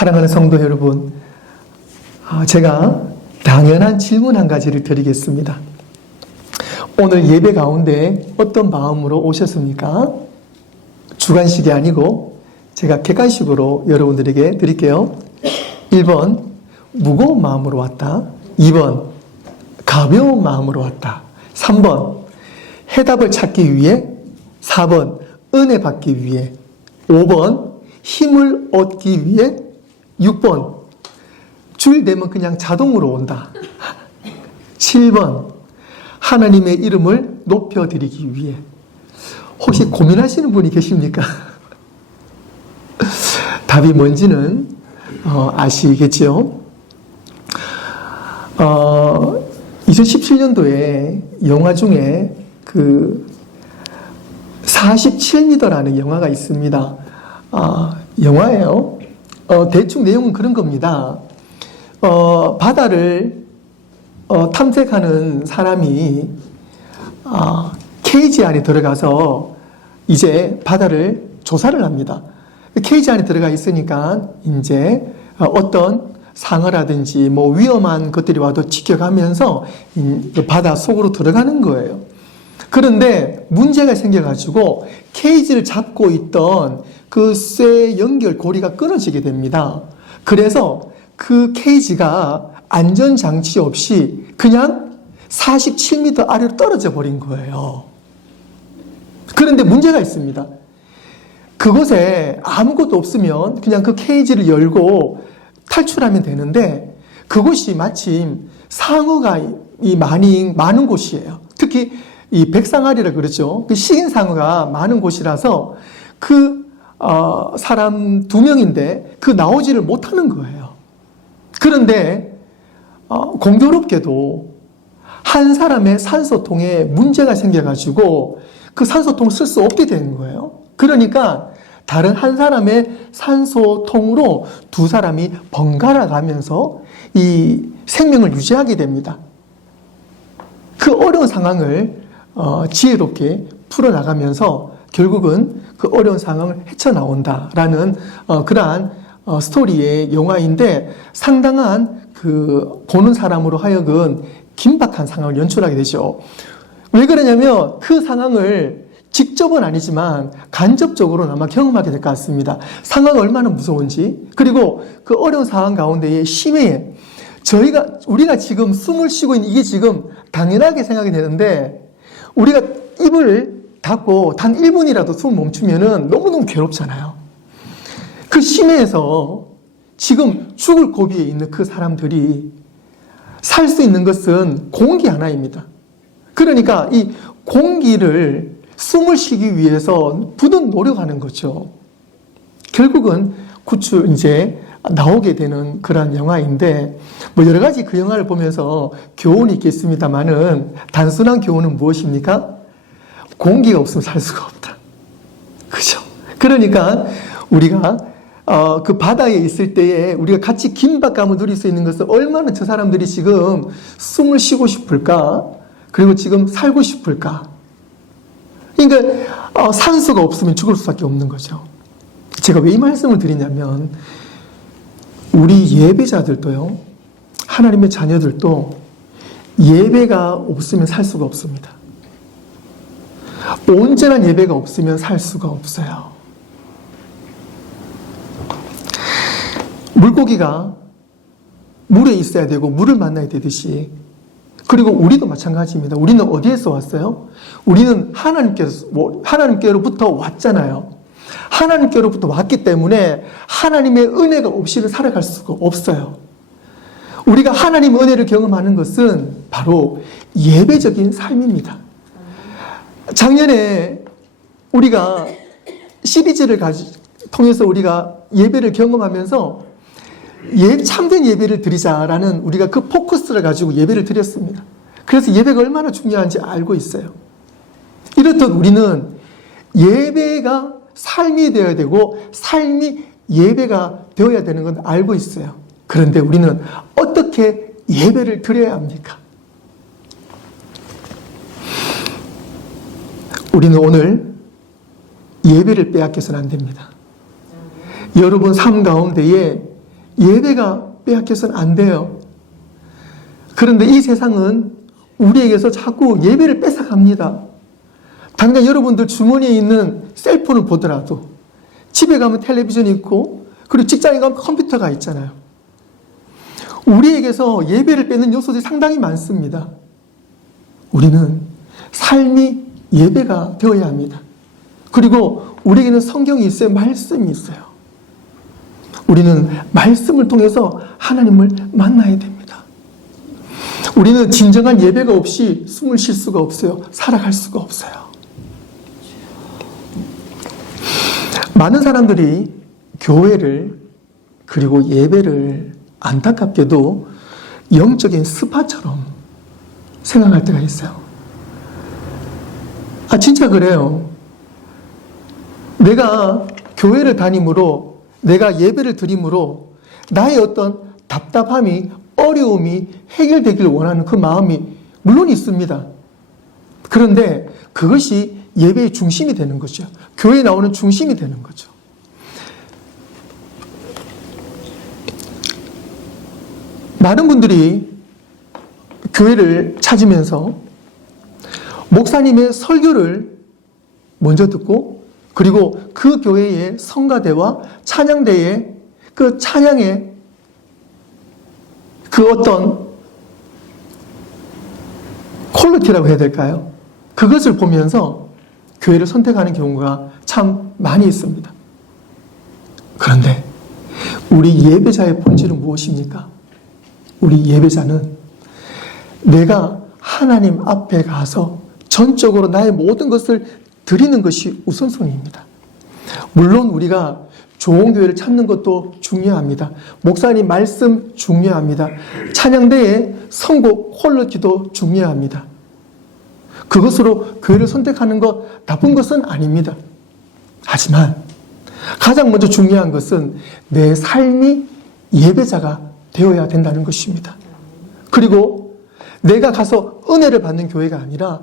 사랑하는 성도 여러분, 제가 당연한 질문 한 가지를 드리겠습니다. 오늘 예배 가운데 어떤 마음으로 오셨습니까? 주관식이 아니고 제가 객관식으로 여러분들에게 드릴게요. 1번, 무거운 마음으로 왔다. 2번, 가벼운 마음으로 왔다. 3번, 해답을 찾기 위해. 4번, 은혜 받기 위해. 5번, 힘을 얻기 위해. 6번, 줄 되면 그냥 자동으로 온다. 7번, 하나님의 이름을 높여드리기 위해. 혹시 고민하시는 분이 계십니까? 답이 뭔지는 아시겠죠? 2017년도에 영화 중에 47m라는 영화가 있습니다. 영화예요. 대충 내용은 그런 겁니다. 바다를 탐색하는 사람이 케이지 안에 들어가서 이제 바다를 조사를 합니다. 케이지 안에 들어가 있으니까 이제 어떤 상어라든지 뭐 위험한 것들이 와도 지켜가면서 바다 속으로 들어가는 거예요. 그런데 문제가 생겨가지고 케이지를 잡고 있던 그 쇠 연결고리가 끊어지게 됩니다. 그래서 그 케이지가 안전장치 없이 그냥 47m 아래로 떨어져 버린 거예요. 그런데 문제가 있습니다. 그곳에 아무것도 없으면 그냥 그 케이지를 열고 탈출하면 되는데 그곳이 마침 상어가 많은 곳이에요. 특히 이 백상아리라 그러죠. 그 식인상어가 많은 곳이라서 사람 2명인데 나오지를 못하는 거예요. 그런데 공교롭게도 한 사람의 산소통에 문제가 생겨가지고 그 산소통을 쓸 수 없게 된 거예요. 그러니까 다른 한 사람의 산소통으로 2사람이 번갈아 가면서 이 생명을 유지하게 됩니다. 그 어려운 상황을 지혜롭게 풀어나가면서 결국은 그 어려운 상황을 헤쳐나온다라는 그러한 스토리의 영화인데 상당한 보는 사람으로 하여금 긴박한 상황을 연출하게 되죠. 왜 그러냐면 그 상황을 직접은 아니지만 간접적으로는 아마 경험하게 될 것 같습니다. 상황이 얼마나 무서운지, 그리고 그 어려운 상황 가운데의 심해, 우리가 지금 숨을 쉬고 있는 이게 지금 당연하게 생각이 되는데 우리가 입을 닫고 단 1분이라도 숨을 멈추면은 너무너무 괴롭잖아요. 그 심해에서 지금 죽을 고비에 있는 그 사람들이 살 수 있는 것은 공기 하나입니다. 그러니까 이 공기를 숨을 쉬기 위해서 부득 노력하는 거죠. 결국은 이제 나오게 되는 그런 영화인데, 뭐 여러 가지 그 영화를 보면서 교훈이 있겠습니다만은, 단순한 교훈은 무엇입니까? 공기가 없으면 살 수가 없다. 그죠? 그러니까 우리가 그 바다에 있을 때에 우리가 같이 긴박감을 누릴 수 있는 것은 얼마나 저 사람들이 지금 숨을 쉬고 싶을까? 그리고 지금 살고 싶을까? 그러니까 산소가 없으면 죽을 수밖에 없는 거죠. 제가 왜 이 말씀을 드리냐면 우리 예배자들도요, 하나님의 자녀들도 예배가 없으면 살 수가 없습니다. 온전한 예배가 없으면 살 수가 없어요. 물고기가 물에 있어야 되고 물을 만나야 되듯이, 그리고 우리도 마찬가지입니다. 우리는 어디에서 왔어요? 우리는 하나님께로부터 왔잖아요. 하나님께로부터 왔기 때문에 하나님의 은혜가 없이는 살아갈 수가 없어요. 우리가 하나님의 은혜를 경험하는 것은 바로 예배적인 삶입니다. 작년에 우리가 시리즈를 통해서 우리가 예배를 경험하면서 참된 예배를 드리자라는 우리가 그 포커스를 가지고 예배를 드렸습니다. 그래서 예배가 얼마나 중요한지 알고 있어요. 이렇듯 우리는 예배가 삶이 되어야 되고 삶이 예배가 되어야 되는 건 알고 있어요. 그런데 우리는 어떻게 예배를 드려야 합니까? 우리는 오늘 예배를 빼앗겨서는 안 됩니다. 여러분 삶 가운데에 예배가 빼앗겨서는 안 돼요. 그런데 이 세상은 우리에게서 자꾸 예배를 뺏어갑니다. 당장 여러분들 주머니에 있는 셀폰을 보더라도 집에 가면 텔레비전이 있고 그리고 직장에 가면 컴퓨터가 있잖아요. 우리에게서 예배를 뺏는 요소들이 상당히 많습니다. 우리는 삶이 예배가 되어야 합니다. 그리고 우리에게는 성경이 있어요. 말씀이 있어요. 우리는 말씀을 통해서 하나님을 만나야 됩니다. 우리는 진정한 예배가 없이 숨을 쉴 수가 없어요. 살아갈 수가 없어요. 많은 사람들이 교회를 그리고 예배를 안타깝게도 영적인 스파처럼 생각할 때가 있어요. 진짜 그래요. 내가 교회를 다님으로 내가 예배를 드림으로 나의 어떤 답답함이 어려움이 해결되길 원하는 그 마음이 물론 있습니다. 그런데 그것이 예배의 중심이 되는 거죠. 교회에 나오는 중심이 되는 거죠. 많은 분들이 교회를 찾으면서 목사님의 설교를 먼저 듣고 그리고 그 교회의 성가대와 찬양대의 그 찬양의 그 어떤 퀄리티라고 해야 될까요? 그것을 보면서 교회를 선택하는 경우가 참 많이 있습니다. 그런데 우리 예배자의 본질은 무엇입니까? 우리 예배자는 내가 하나님 앞에 가서 전적으로 나의 모든 것을 드리는 것이 우선순위입니다. 물론 우리가 좋은 교회를 찾는 것도 중요합니다. 목사님 말씀 중요합니다. 찬양대의 선곡 퀄리티도 중요합니다. 그것으로 교회를 선택하는 것 나쁜 것은 아닙니다. 하지만 가장 먼저 중요한 것은 내 삶이 예배자가 되어야 된다는 것입니다. 그리고 내가 가서 은혜를 받는 교회가 아니라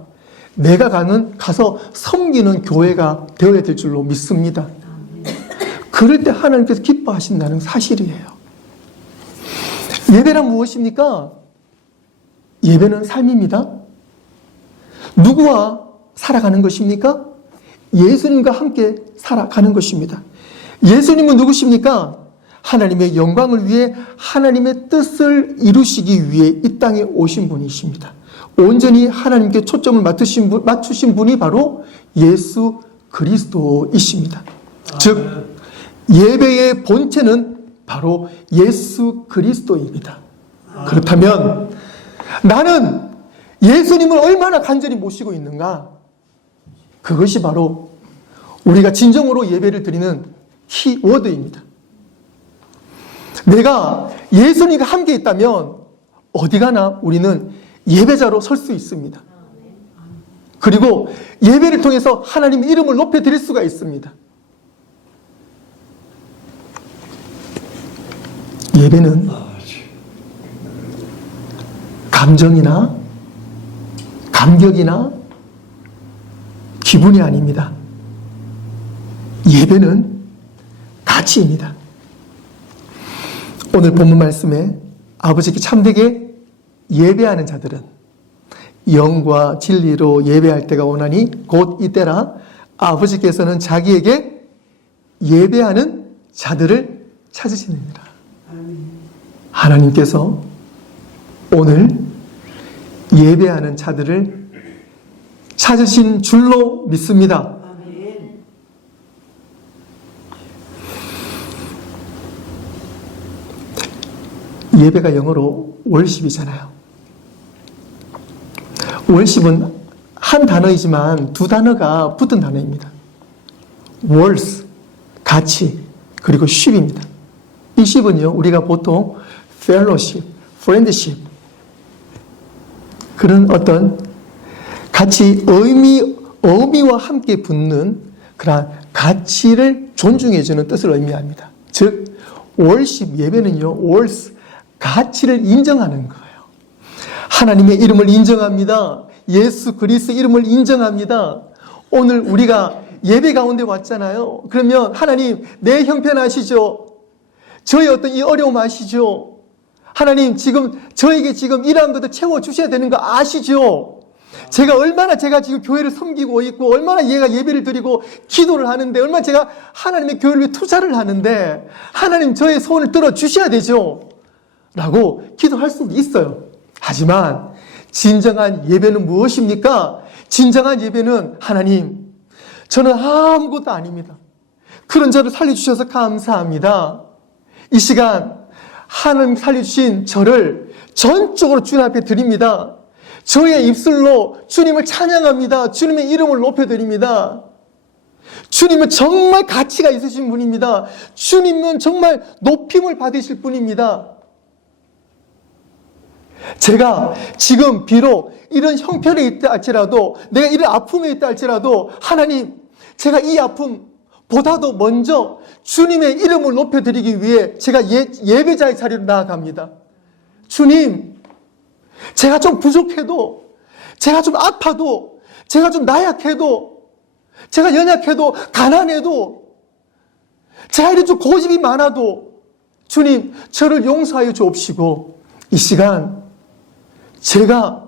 내가 가서 섬기는 교회가 되어야 될 줄로 믿습니다. 그럴 때 하나님께서 기뻐하신다는 사실이에요. 예배란 무엇입니까? 예배는 삶입니다. 누구와 살아가는 것입니까? 예수님과 함께 살아가는 것입니다. 예수님은 누구십니까? 하나님의 영광을 위해 하나님의 뜻을 이루시기 위해 이 땅에 오신 분이십니다. 온전히 하나님께 초점을 맞추신 분이 바로 예수 그리스도이십니다. 즉 예배의 본체는 바로 예수 그리스도입니다. 그렇다면 나는 예수님을 얼마나 간절히 모시고 있는가? 그것이 바로 우리가 진정으로 예배를 드리는 키워드입니다. 내가 예수님과 함께 있다면 어디 가나 우리는 예배자로 설 수 있습니다. 그리고 예배를 통해서 하나님의 이름을 높여드릴 수가 있습니다. 예배는 감정이나 감격이나 기분이 아닙니다. 예배는 가치입니다. 오늘 본문 말씀에 아버지께 참되게 예배하는 자들은 영과 진리로 예배할 때가 오나니 곧 이때라 아버지께서는 자기에게 예배하는 자들을 찾으시느니라. 하나님께서 오늘 예배하는 자들을 찾으신 줄로 믿습니다. 예배가 영어로 월십이잖아요. 월십은 한 단어이지만 두 단어가 붙은 단어입니다. worth, 가치, 그리고 ship입니다. 이 ship은요, 우리가 보통 fellowship, friendship, 그런 어떤 같이 의미와 함께 붙는 그러한 가치를 존중해주는 뜻을 의미합니다. 즉, worship 예배는요, worth, 가치를 인정하는 거예요. 하나님의 이름을 인정합니다. 예수 그리스도 이름을 인정합니다. 오늘 우리가 예배 가운데 왔잖아요. 그러면 하나님 내 형편하시죠. 저의 어떤 이 어려움 아시죠? 하나님 지금 저에게 지금 이러한 것들 채워주셔야 되는 거 아시죠? 제가 지금 교회를 섬기고 있고, 얼마나 얘가 예배를 드리고 기도를 하는데, 얼마나 제가 하나님의 교회를 위해 투자를 하는데, 하나님 저의 소원을 들어주셔야 되죠? 라고 기도할 수도 있어요. 하지만 진정한 예배는 무엇입니까? 진정한 예배는 하나님, 저는 아무것도 아닙니다. 그런 저를 살려주셔서 감사합니다. 이 시간 하나님 살려주신 저를 전적으로 주님 앞에 드립니다. 저의 입술로 주님을 찬양합니다. 주님의 이름을 높여드립니다. 주님은 정말 가치가 있으신 분입니다. 주님은 정말 높임을 받으실 분입니다. 제가 지금 비록 이런 형편에 있다 할지라도, 내가 이런 아픔에 있다 할지라도, 하나님, 제가 이 아픔보다도 먼저 주님의 이름을 높여드리기 위해 제가 예배자의 자리로 나아갑니다. 주님, 제가 좀 부족해도, 제가 좀 아파도, 제가 좀 나약해도, 제가 연약해도, 가난해도, 제가 이런 좀 고집이 많아도, 주님, 저를 용서하여 주옵시고, 이 시간, 제가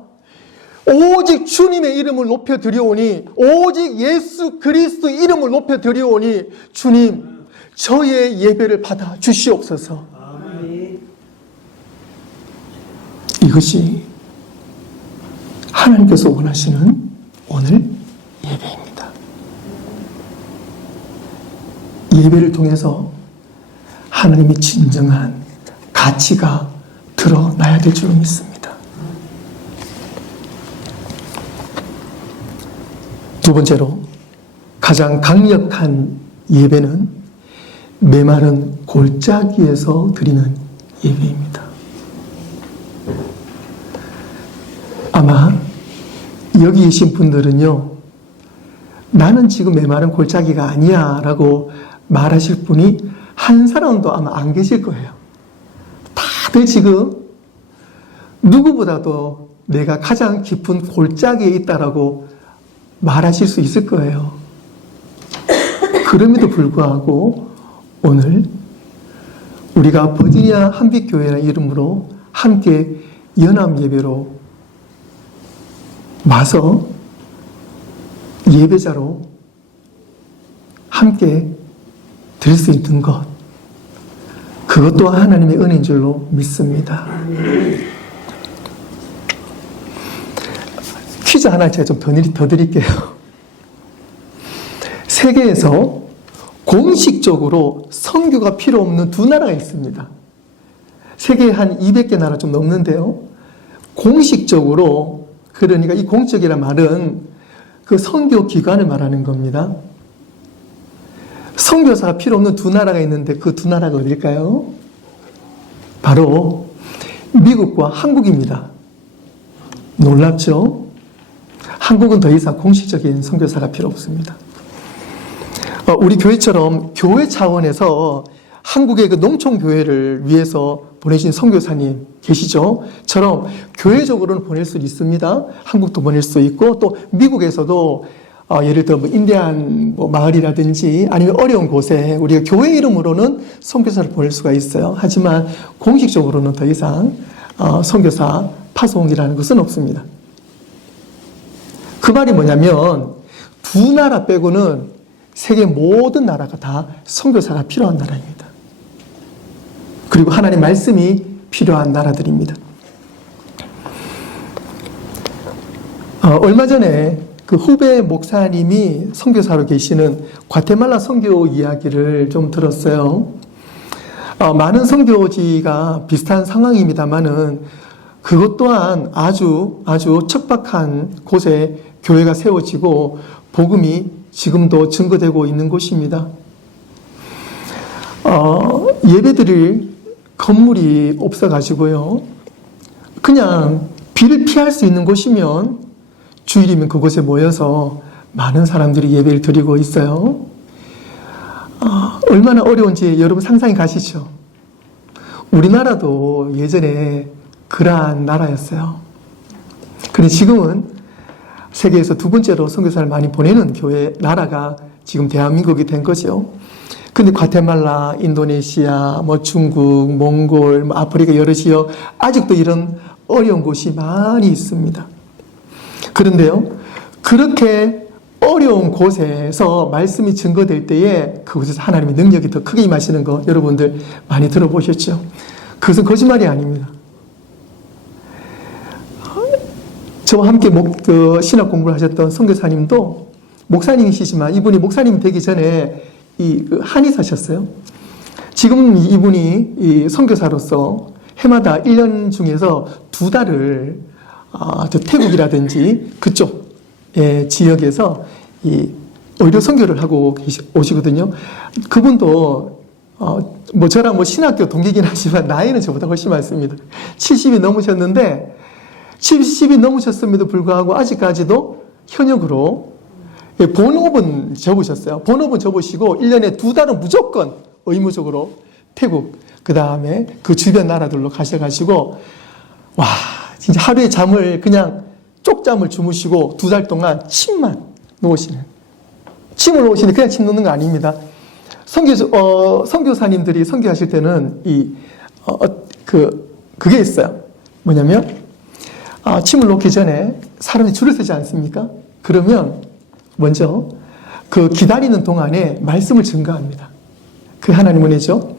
오직 주님의 이름을 높여드리오니, 오직 예수 그리스도 이름을 높여드리오니, 주님, 저의 예배를 받아 주시옵소서. 이것이 하나님께서 원하시는 오늘 예배입니다. 예배를 통해서 하나님의 진정한 가치가 드러나야 될 줄 믿습니다. 두 번째로, 가장 강력한 예배는 메마른 골짜기에서 드리는 예배입니다. 아마 여기 계신 분들은요, 나는 지금 메마른 골짜기가 아니야 라고 말하실 분이 한 사람도 아마 안 계실 거예요. 다들 지금 누구보다도 내가 가장 깊은 골짜기에 있다라고 말하실 수 있을 거예요. 그럼에도 불구하고 오늘 우리가 버지니아 한빛교회라는 이름으로 함께 연합 예배로 와서 예배자로 함께 드릴 수 있는 것, 그것 또한 하나님의 은혜인 줄로 믿습니다. 퀴즈 하나 제가 좀 더 드릴게요. 세계에서 공식적으로 선교가 필요 없는 두 나라가 있습니다. 세계에 한 200개 나라 좀 넘는데요. 공식적으로, 그러니까 이 공적이란 말은 그 선교 기관을 말하는 겁니다. 선교사가 필요 없는 두 나라가 있는데 그 두 나라가 어딜까요? 바로 미국과 한국입니다. 놀랍죠? 한국은 더 이상 공식적인 선교사가 필요 없습니다. 우리 교회처럼 교회 차원에서 한국의 그 농촌교회를 위해서 보내신 선교사님 계시죠? 처럼 교회적으로는 보낼 수 있습니다. 한국도 보낼 수 있고, 또 미국에서도 예를 들어 인디안 마을이라든지 아니면 어려운 곳에 우리가 교회 이름으로는 선교사를 보낼 수가 있어요. 하지만 공식적으로는 더 이상 선교사 파송이라는 것은 없습니다. 그 말이 뭐냐면 두 나라 빼고는 세계 모든 나라가 다 선교사가 필요한 나라입니다. 그리고 하나님 말씀이 필요한 나라들입니다. 얼마 전에 그 후배 목사님이 선교사로 계시는 과테말라 선교 이야기를 좀 들었어요. 많은 선교지가 비슷한 상황입니다만은 그것 또한 아주 척박한 곳에 교회가 세워지고 복음이 지금도 증거되고 있는 곳입니다. 예배드릴 건물이 없어가지고요. 그냥 비를 피할 수 있는 곳이면 주일이면 그곳에 모여서 많은 사람들이 예배를 드리고 있어요. 얼마나 어려운지 여러분 상상이 가시죠? 우리나라도 예전에 그러한 나라였어요. 그런데 지금은 세계에서 두 번째로 선교사를 많이 보내는 교회 나라가 지금 대한민국이 된 거죠. 근데 과테말라, 인도네시아, 뭐 중국, 몽골, 뭐 아프리카 여럿이요. 아직도 이런 어려운 곳이 많이 있습니다. 그런데요, 그렇게 어려운 곳에서 말씀이 증거될 때에 그곳에서 하나님의 능력이 더 크게 임하시는 거 여러분들 많이 들어보셨죠? 그것은 거짓말이 아닙니다. 저와 함께 신학 공부를 하셨던 선교사님도 목사님이시지만 이분이 목사님 되기 전에 한의사셨어요. 지금 이분이 이 선교사로서 해마다 1년 중에서 2달을 태국이라든지 그쪽 지역에서 의료 선교를 하고 오시거든요. 그분도 뭐 저랑 뭐 신학교 동기긴 하지만 나이는 저보다 훨씬 많습니다. 70이 넘으셨는데 70이 넘으셨음에도 불구하고 아직까지도 현역으로 본업은 접으셨어요. 본업은 접으시고 1년에 2달은 무조건 의무적으로 태국, 그 다음에 그 주변 나라들로 가셔가지고 와 진짜 하루에 잠을 그냥 쪽잠을 주무시고 2달 동안 침만 놓으시는, 침을 놓으시는데 그냥 침 놓는 거 아닙니다. 선교사님들이 선교하실 때는 그게 있어요. 뭐냐면 침을 놓기 전에 사람이 줄을 서지 않습니까? 그러면 먼저 그 기다리는 동안에 말씀을 증거합니다. 그 하나님은 뭐죠?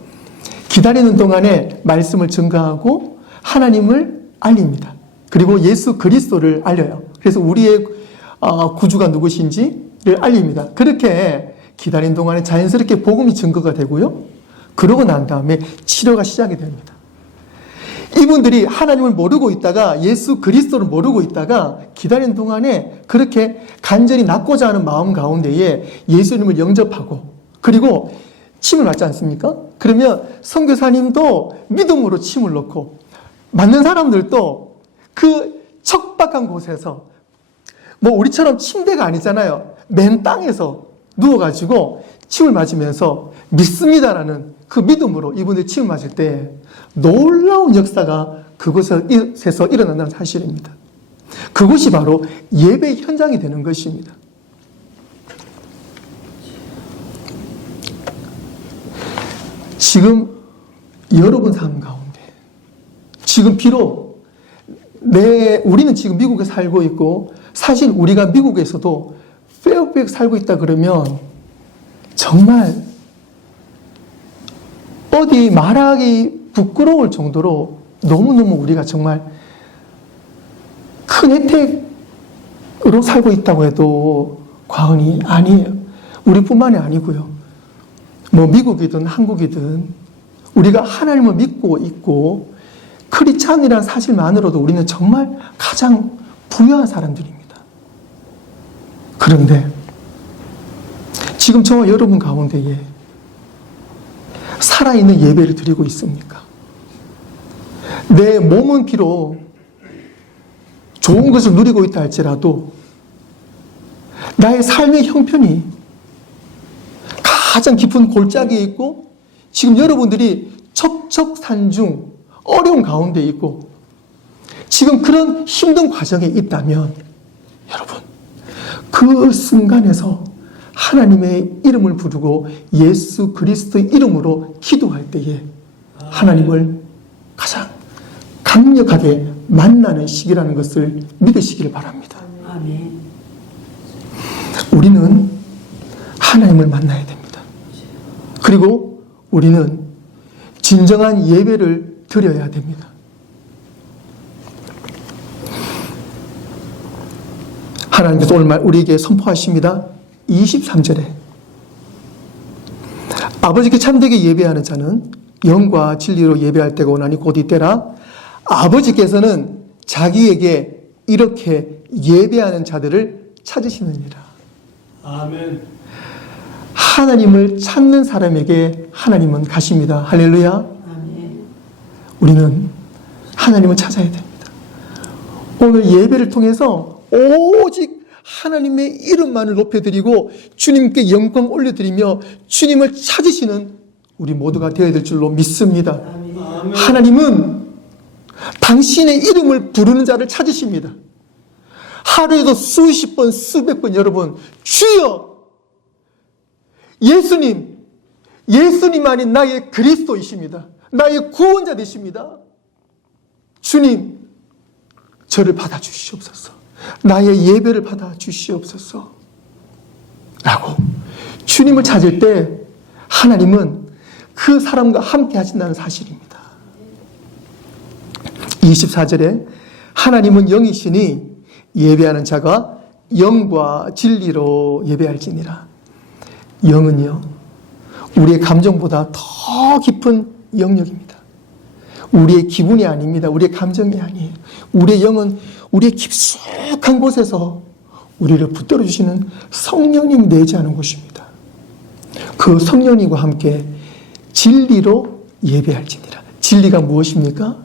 기다리는 동안에 말씀을 증거하고 하나님을 알립니다. 그리고 예수 그리스도를 알려요. 그래서 우리의 구주가 누구신지를 알립니다. 그렇게 기다리는 동안에 자연스럽게 복음이 증거가 되고요. 그러고 난 다음에 치료가 시작이 됩니다. 이분들이 하나님을 모르고 있다가 예수 그리스도를 모르고 있다가 기다리는 동안에 그렇게 간절히 낫고자 하는 마음 가운데에 예수님을 영접하고 그리고 침을 맞지 않습니까? 그러면 선교사님도 믿음으로 침을 넣고 맞는 사람들도 그 척박한 곳에서 뭐 우리처럼 침대가 아니잖아요. 맨 땅에서 누워가지고 침을 맞으면서 믿습니다라는 그 믿음으로 이분들이 침을 맞을 때 놀라운 역사가 그곳에서 일어난다는 사실입니다. 그것이 바로 예배 현장이 되는 것입니다. 지금 여러분 삶 가운데 지금 비록 우리는 지금 미국에 살고 있고 사실 우리가 미국에서도 페어백 살고 있다 그러면 정말 어디 말하기 부끄러울 정도로 너무너무 우리가 정말 큰 혜택으로 살고 있다고 해도 과언이 아니에요. 우리뿐만이 아니고요. 뭐 미국이든 한국이든 우리가 하나님을 믿고 있고 크리스찬이라는 사실만으로도 우리는 정말 가장 부유한 사람들입니다. 그런데 지금 저와 여러분 가운데에 살아있는 예배를 드리고 있습니까? 내 몸은 비록 좋은 것을 누리고 있다 할지라도 나의 삶의 형편이 가장 깊은 골짜기에 있고 지금 여러분들이 척척산중 어려운 가운데 있고 지금 그런 힘든 과정에 있다면 여러분 그 순간에서 하나님의 이름을 부르고 예수 그리스도의 이름으로 기도할 때에 하나님을 가장 강력하게 만나는 시기라는 것을 믿으시기를 바랍니다. 아멘. 우리는 하나님을 만나야 됩니다. 그리고 우리는 진정한 예배를 드려야 됩니다. 하나님께서 오늘 우리에게 선포하십니다. 23절에 아버지께 참되게 예배하는 자는 영과 진리로 예배할 때가 오나니 곧 이때라. 아버지께서는 자기에게 이렇게 예배하는 자들을 찾으시느니라. 아멘. 하나님을 찾는 사람에게 하나님은 가십니다. 할렐루야. 아멘. 우리는 하나님을 찾아야 됩니다. 오늘 예배를 통해서 오직 하나님의 이름만을 높여드리고 주님께 영광 올려드리며 주님을 찾으시는 우리 모두가 되어야 될 줄로 믿습니다. 아멘. 하나님은 당신의 이름을 부르는 자를 찾으십니다. 하루에도 수십 번, 수백 번 여러분 주여, 예수님, 예수님만이 나의 그리스도이십니다. 나의 구원자 되십니다. 주님, 저를 받아주시옵소서. 나의 예배를 받아주시옵소서. 라고 주님을 찾을 때 하나님은 그 사람과 함께 하신다는 사실입니다. 24절에 하나님은 영이시니 예배하는 자가 영과 진리로 예배할지니라. 영은요, 우리의 감정보다 더 깊은 영역입니다. 우리의 기분이 아닙니다. 우리의 감정이 아니에요. 우리의 영은 우리의 깊숙한 곳에서 우리를 붙들어 주시는 성령님이 내재하는 곳입니다. 그 성령님과 함께 진리로 예배할지니라. 진리가 무엇입니까?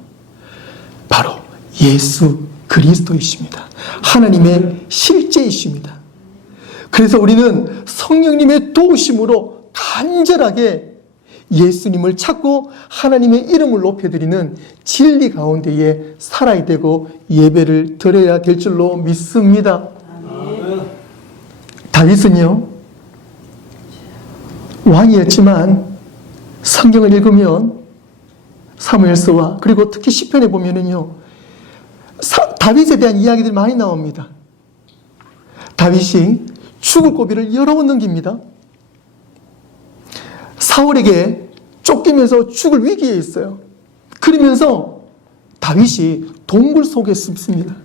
바로 예수 그리스도이십니다. 하나님의 실제이십니다. 그래서 우리는 성령님의 도우심으로 간절하게 예수님을 찾고 하나님의 이름을 높여드리는 진리 가운데에 살아야 되고 예배를 드려야 될 줄로 믿습니다. 아멘. 다윗은요, 왕이었지만 성경을 읽으면 사무엘서와 그리고 특히 시편에 보면은요, 다윗에 대한 이야기들이 많이 나옵니다. 다윗이 죽을 고비를 여러 번 넘깁니다. 사울에게 쫓기면서 죽을 위기에 있어요. 그러면서 다윗이 동굴 속에 숨습니다.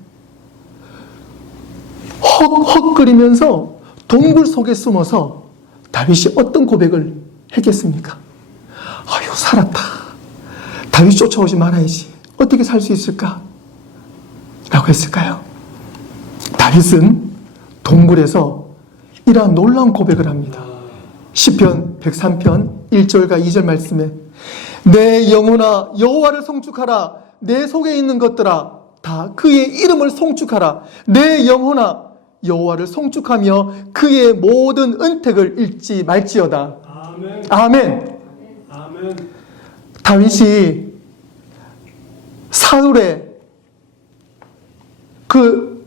헉헉거리면서 동굴 속에 숨어서 다윗이 어떤 고백을 했겠습니까? 아유, 살았다. 다윗 쫓아오지 말아야지. 어떻게 살 수 있을까? 라고 했을까요? 다윗은 동굴에서 이러한 놀라운 고백을 합니다. 시편 103편 1절과 2절 말씀에 내 영혼아 여호와를 송축하라. 내 속에 있는 것들아 다 그의 이름을 송축하라. 내 영혼아 여호와를 송축하며 그의 모든 은택을 잃지 말지어다. 아멘. 아멘. 아멘. 다윗이 사울의 그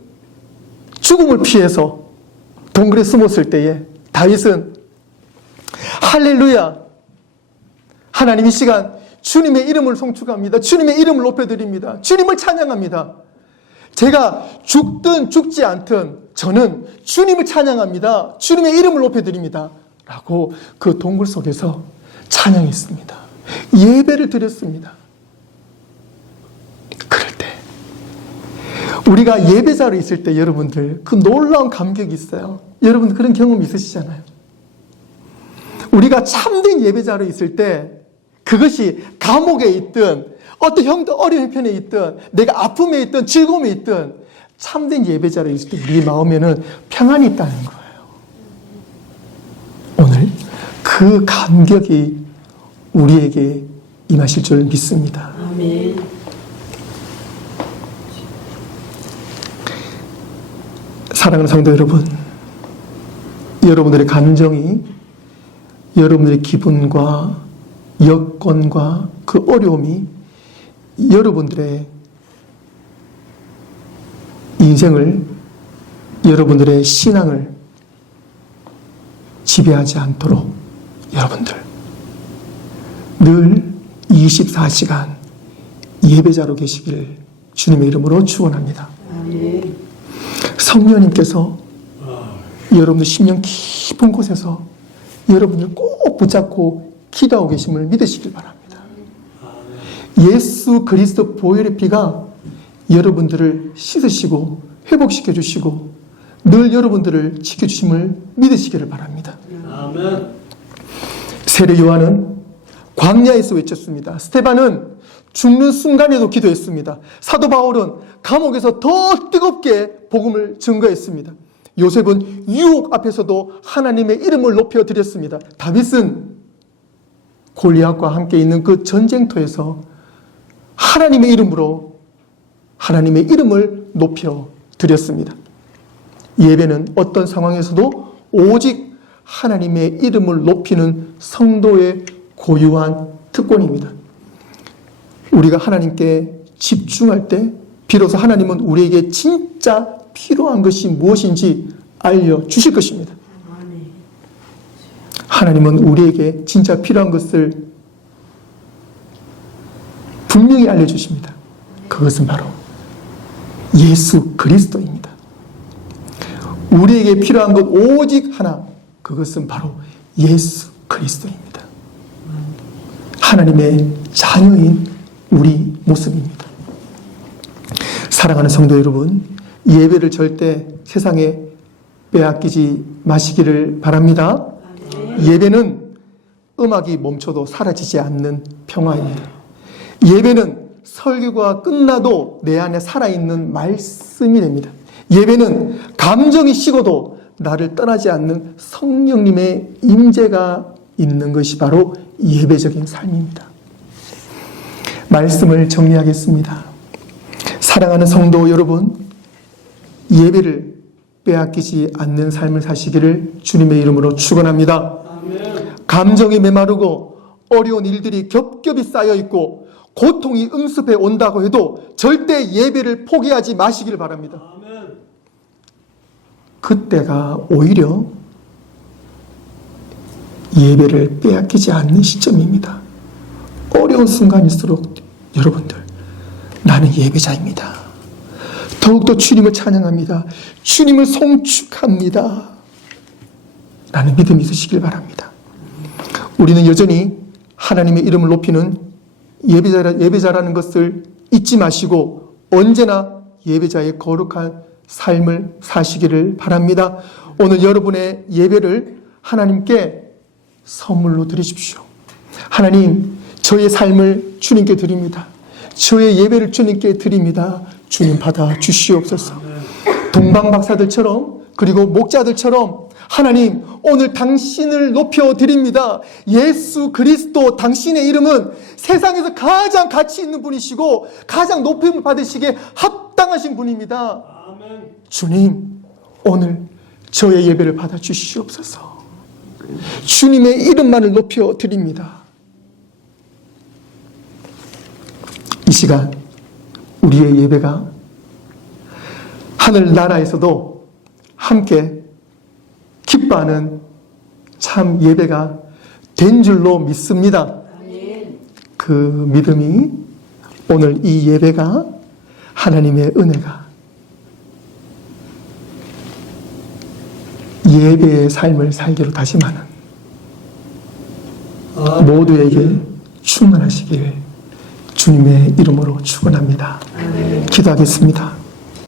죽음을 피해서 동굴에 숨었을 때에 다윗은 할렐루야, 하나님 이 시간 주님의 이름을 송축합니다. 주님의 이름을 높여드립니다. 주님을 찬양합니다. 제가 죽든 죽지 않든 저는 주님을 찬양합니다. 주님의 이름을 높여드립니다. 라고 그 동굴 속에서 찬양했습니다. 예배를 드렸습니다. 그럴 때 우리가 예배자로 있을 때 여러분들 그 놀라운 감격이 있어요. 여러분들 그런 경험 있으시잖아요. 우리가 참된 예배자로 있을 때 그것이 감옥에 있든 어떤 형도 어려운 편에 있든 내가 아픔에 있든 즐거움에 있든 참된 예배자로 있을 때 우리 마음에는 평안이 있다는 거예요. 오늘 그 감격이 우리에게 임하실 줄 믿습니다. 아멘. 사랑하는 성도 여러분, 여러분들의 감정이 여러분들의 기분과 여건과 그 어려움이 여러분들의 인생을, 여러분들의 신앙을 지배하지 않도록 여러분들 늘 24시간 예배자로 계시기를 주님의 이름으로 축원합니다. 아멘. 성령님께서 여러분들 심령 깊은 곳에서 여러분들 꼭 붙잡고 기도하고 계심을 믿으시길 바랍니다. 예수 그리스도 보혈의 피가 여러분들을 씻으시고 회복시켜 주시고 늘 여러분들을 지켜주심을 믿으시기를 바랍니다. 아멘. 세례 요한은 광야에서 외쳤습니다. 스테반은 죽는 순간에도 기도했습니다. 사도 바울은 감옥에서 더 뜨겁게 복음을 증거했습니다. 요셉은 유혹 앞에서도 하나님의 이름을 높여 드렸습니다. 다윗은 골리앗과 함께 있는 그 전쟁터에서 하나님의 이름으로 하나님의 이름을 높여 드렸습니다. 예배는 어떤 상황에서도 오직 하나님의 이름을 높이는 성도의 고유한 특권입니다. 우리가 하나님께 집중할 때 비로소 하나님은 우리에게 진짜 필요한 것이 무엇인지 알려주실 것입니다. 하나님은 우리에게 진짜 필요한 것을 분명히 알려주십니다. 그것은 바로 예수 그리스도입니다. 우리에게 필요한 것 오직 하나, 그것은 바로 예수 그리스도입니다. 하나님의 자녀인 우리 모습입니다. 사랑하는 성도 여러분, 예배를 절대 세상에 빼앗기지 마시기를 바랍니다. 예배는 음악이 멈춰도 사라지지 않는 평화입니다. 예배는 설교가 끝나도 내 안에 살아있는 말씀이 됩니다. 예배는 감정이 식어도 나를 떠나지 않는 성령님의 임재가 있는 것이 바로 예배적인 삶입니다. 말씀을 정리하겠습니다. 사랑하는 성도 여러분, 예배를 빼앗기지 않는 삶을 사시기를 주님의 이름으로 축원합니다. 감정이 메마르고 어려운 일들이 겹겹이 쌓여 있고 고통이 응습해 온다고 해도 절대 예배를 포기하지 마시길 바랍니다. 그때가 오히려 예배를 빼앗기지 않는 시점입니다. 어려운 순간일수록 여러분들, 나는 예배자입니다. 더욱더 주님을 찬양합니다. 주님을 송축합니다. 라는 믿음이 있으시길 바랍니다. 우리는 여전히 하나님의 이름을 높이는 예배자라는 것을 잊지 마시고 언제나 예배자의 거룩한 삶을 사시기를 바랍니다. 오늘 여러분의 예배를 하나님께 선물로 드리십시오. 하나님, 저의 삶을 주님께 드립니다. 저의 예배를 주님께 드립니다. 주님 받아 주시옵소서. 동방박사들처럼, 그리고 목자들처럼 하나님, 오늘 당신을 높여 드립니다. 예수 그리스도, 당신의 이름은 세상에서 가장 가치 있는 분이시고 가장 높임을 받으시기에 합당하신 분입니다. 주님, 오늘 저의 예배를 받아 주시옵소서. 주님의 이름만을 높여 드립니다. 이 시간 우리의 예배가 하늘나라에서도 함께 기뻐하는 참 예배가 된 줄로 믿습니다. 그 믿음이 오늘 이 예배가 하나님의 은혜가 예배의 삶을 살기로 다짐하는 모두에게 충만하시길 주님의 이름으로 축원합니다. 기도하겠습니다.